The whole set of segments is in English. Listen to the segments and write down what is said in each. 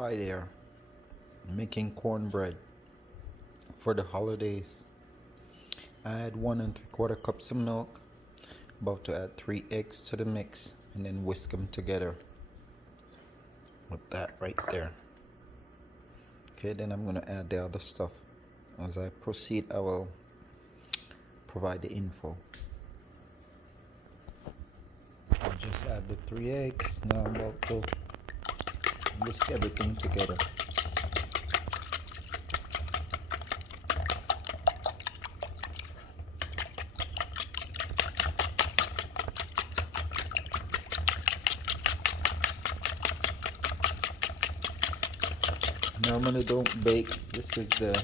Hi there, making cornbread for the holidays. I add 1 3/4 cups of milk, about to add 3 eggs to the mix, and then whisk them together with that right there. Okay, then I'm gonna add the other stuff. As I proceed, I will provide the info. I just add the 3 eggs. Now I'm about to whisk everything together. Normally don't bake. This is the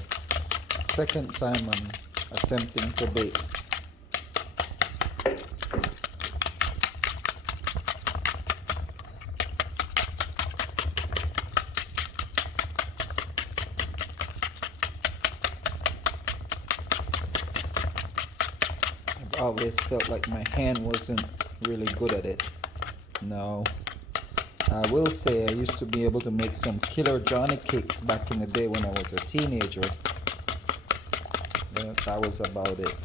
second time I'm attempting to bake. I've always felt like my hand wasn't really good at it. Now, I will say I used to be able to make some killer Johnny cakes back in the day when I was a teenager. That was about it.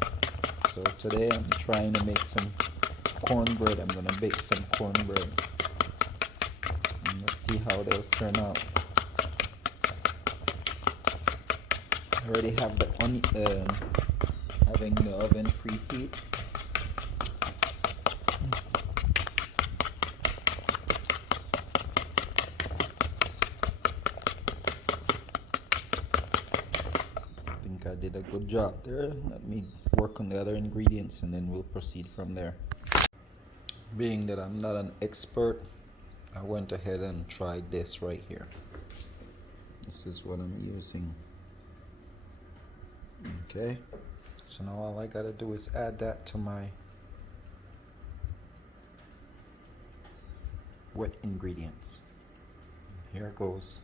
So today I'm trying to make some cornbread. I'm gonna bake some cornbread. And let's see how they'll turn out. I already have the having the oven preheat. I did a good job there. Let me work on the other ingredients and then we'll proceed from there. Being that I'm not an expert, I went ahead and tried this right here. This is what I'm using. Okay, so now all I gotta do is add that to my wet ingredients. Here it goes.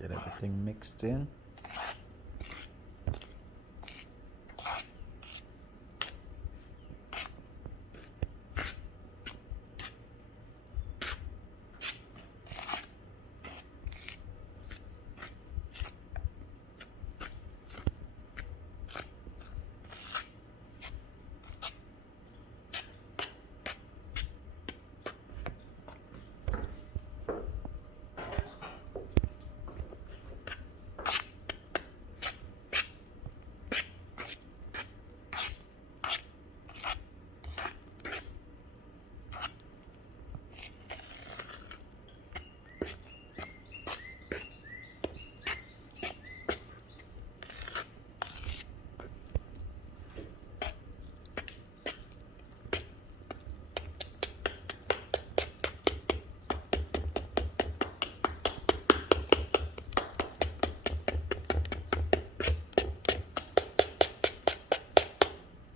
Get everything mixed in.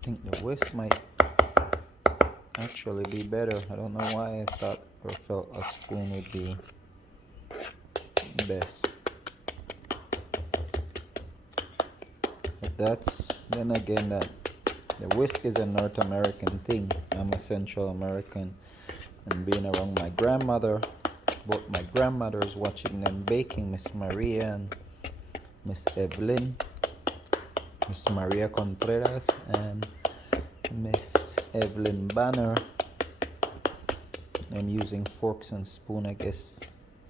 I think the whisk might actually be better. I don't know why I thought or felt a spoon would be best. But that's, then again, that the whisk is a North American thing. I'm a Central American, and being around my grandmother, both my grandmothers, watching them baking, Miss Maria and Miss Evelyn, Miss Maria Contreras and Miss Evelyn Banner. I'm using forks and spoon. I guess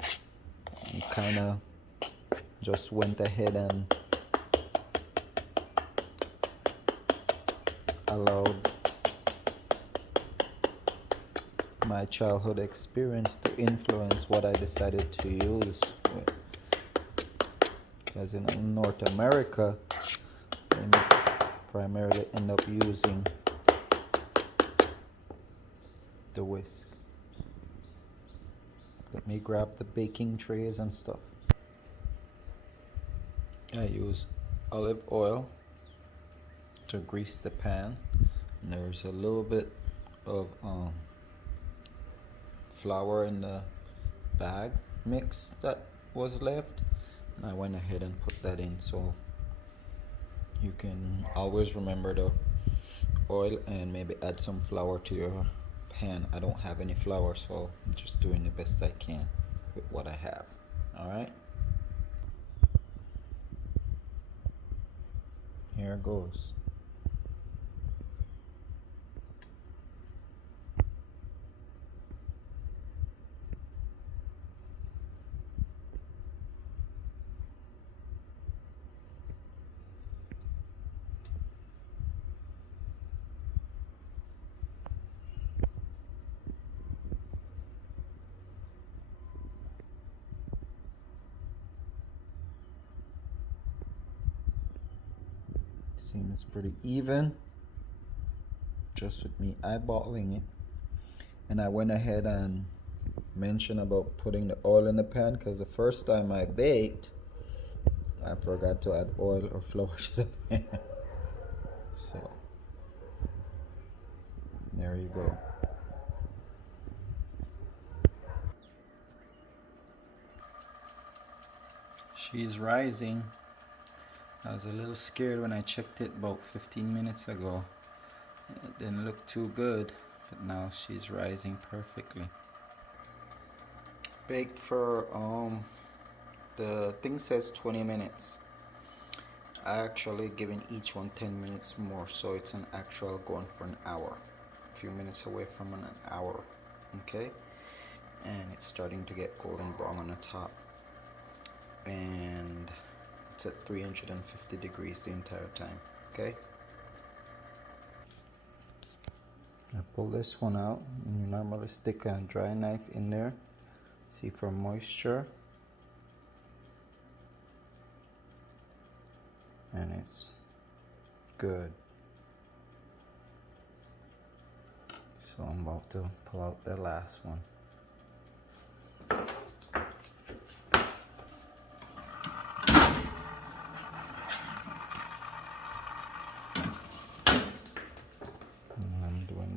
I kind of just went ahead and allowed my childhood experience to influence what I decided to use. Because in North America, they primarily end up using the whisk. Let me grab the baking trays and stuff. I use olive oil to grease the pan. And there's a little bit of flour in the bag mix that was left, and I went ahead and put that in, so you can always remember the oil and maybe add some flour to your pan. I don't have any flour, so I'm just doing the best I can with what I have. Alright, here it goes. Seems pretty even, just with me eyeballing it. And I went ahead and mentioned about putting the oil in the pan, because the first time I baked, I forgot to add oil or flour to the pan. So there you go. She's rising. I was a little scared when I checked it about 15 minutes ago. It didn't look too good, but now she's rising perfectly. Baked for the thing says 20 minutes. I actually given each one 10 minutes more, so it's an actual going for an hour. A few minutes away from an hour. Okay? And it's starting to get golden brown on the top. And it's at 350 degrees the entire time. Okay? I pull this one out, and you normally stick a dry knife in there, see for moisture, and it's good. So I'm about to pull out the last one.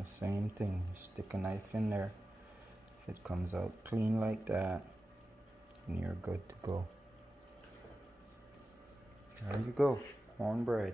Same thing, stick a knife in there. If it comes out clean like that, then you're good to go. There you go, cornbread.